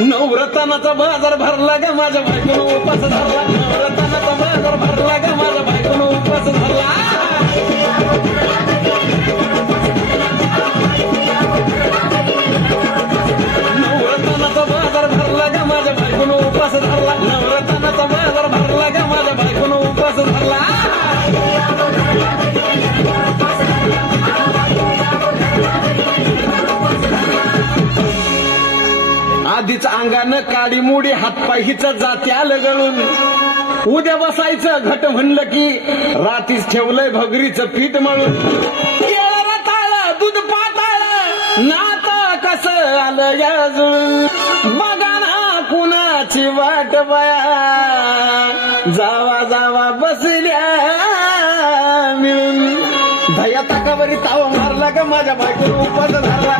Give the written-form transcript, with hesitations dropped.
नवरत्नाचा बाजार भरला ग माझ्या बायकोनं उपास धरला नवरत्नाचा बाजार भरला ग माझ्या बायकोनं उपास धरला नवरत्नाचा बाजार भरला ग माझ्या बायकोनं उपास धरला नवरत्नाचा बाजार भरला ग माझ्या बायकोनं उपास धरला आधीच अंगानं काडी मुडी हातपाय हिच जात्याल गळून उद्या बसायचं घट म्हणलं की रातीच ठेवलंय भगरीचं पीठ मळून केळं रताळ दूध पाताळ नात कसं आलं याजून बघा ना कुणाची वाट बया जावा जावा बसल्या मिळून दया ताकावरी ताव मारला ग माझ्या बायकोनं उपास धरला